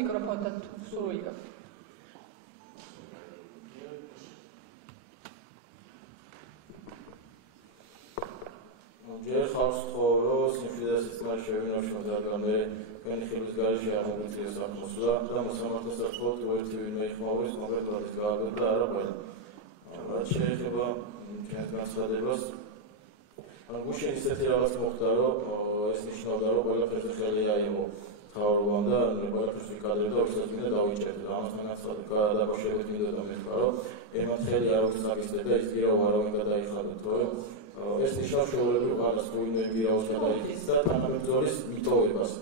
მიკროფონთან სრული გაქვთ. ჯერ ხავს ხოლო სიმშვიდეს ისმარ შევინოშო დაგამე თქვენი ხილის გარეშე აღმოჩნდა საქმოსვლა და მოსამართლე საფრთხოდ ერთი ვინმე იხმაურის კონკრეტულად ის გააგებდა არა ყველა. რაც შეიძლება ჩვენს განცხადებას გუშინ ისეთი რაღაც მოხდა რომ ეს ნიშნავდა რომ ყველაფერზე ხელი აიღო თავრობამ და ყველაფერს ვიკადრებდა ვისაც მინდა დავიჭერდა და ამასთან დაკავშირებით მინდა და მეთქვა რომ ემან ხელი არ უცაგისდა და ის გირავ არავინ გადაიხადა თორემ ეს ნიშნავს შეულებრივ ხარას ვინმე გირავს გადაიხადა და თანამებრძოლის მიტოვებას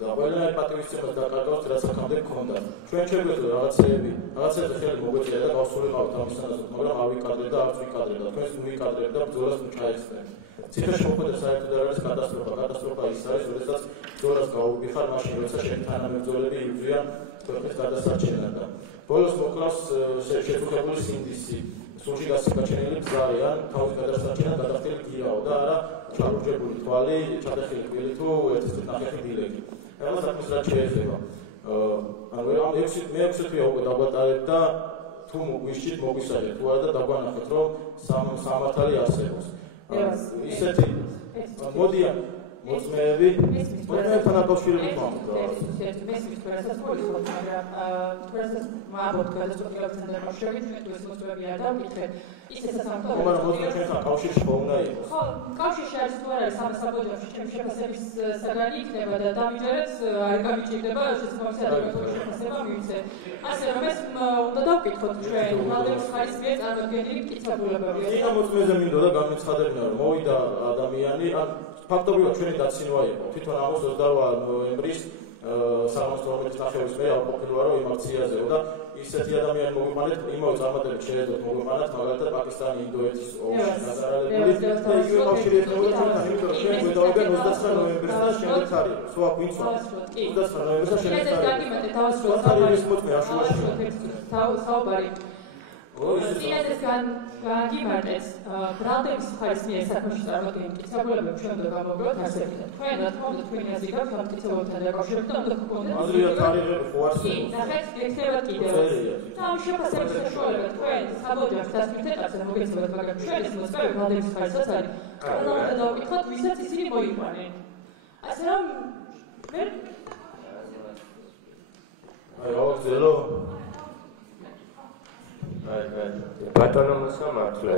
და ყველანაირ პატივისცემას დაკარგავს რაც აქამდე გქონდათ. ჩვენ შეგვეძლო რაღაცებზე ხელი მოგვეწია და გავსულიყავთ ამისთანავე, მაგრამ არ ვიკადრებდა, არც ვიკადრებდა. თქვენს ვიკადრებდა და ბრძოლას ჩაეცდეთ. ციხეში მოხვედრა საერთოდ არ არის კატასტროფა ის არის, როდესაც ბრძოლას გაუვიხარ, მაშინ როცა შენი თანამებრძოლები იბრძვიან ქვეყნის გადასარჩენად და ბოლოს მოკლავს შეწუხებული სინდისი. სულში გასაჩენელი გზარი ან თავის გადასარჩენად გადახდილი გირაო და არა ჩარუჯებული თვალი, ჩადახილი კბილი თუ ერთი ნახევარი დილეგი. Ela sabe que შეიძლება. Agora მე 6 თვეა უკვე დაგვატარეთ და თუ მოგვიშით მოგვისაჯეთ თუ არა და დაგვანახეთ რომ სამართალი არსებობს. ისეთი მოდიან მოწმეები მოწმეებთან დაკავშირებით მესმის თორესაც პოლიცია მაგრამ თორესაც მაბოთ გადაწყვეტილებასთან დაკავშირებით მე თუ ეს მოწმეები არ დავკითხეთ ისესაც ამ მაგრამ მოწმეებთან კავშირში ხო უნდა იყოს ხო კავშირში არის თუ არა სამსაბოძოში ჩემი შეფასების საგანი იქნება და დამიჯერებს არ გამიჭირდება შესაბამისი ადვოკატური შეფასება მივიცე ასე რომ ეს უნდა დავკითხოთ ჩვენ მალების ხარისხი წარმოქმნილი მტკიცებულებები ეს მოწმეზე მინდოდა გამეცხადებინა რომ მოვიდა ადამიანი ან ფაქტობრივად ჩვენი დაცინვა იყო. თვითონ ამას 28 ნოემბრის 3:12-ის მერე აყოფილვარო იმ აქციაზეო და ისეთი ადამიანი მოგვიყვანეთ, იმავე წარმატებით შეეძლოთ მოგვიყვანათ, მაგალითად პაკისტანი ინდოეთის ომში დაზარალებული და იგივე კავშირი ეწეოდა ჩვენთან, იმიტომ რომ ჩვენ გვედავებიან 29 ნოემბერს და შემდეგ არის. სხვა ვინც 29 ნოემბერს და შემდეგ არის. დაგიმეტეთ თავისუფლად არის მოწმე აშუაში. საუბარი სიაზეს გაგიმარტეს ბრალდების მხარის მიერ საქმეში წარმოქმნილი მტკიცებულებები ჩვენ უნდა გამოვიოთ ასეთი. თქვენ რა თქმა უნდა თქვენი აზრი გაქვთ ამ მტკიცებულებთან დაკავშირებით და უნდა გქონდეთ აზრია თარიღები ხო არსებობს. ნახეთ ეხება კიდევ. და ამ შეფასების საშუალება თქვენ საბოლოო დასმით ეტაპზე მოგეცემათ, მაგრამ ჩვენ ეს მოწმეები ბრალდების მხარესაც არის. ყველა უნდა დავკითხოთ, ვისაც ისინი მოიყვანენ. ასე რომ მე აი გავაგზელო Batono samართლე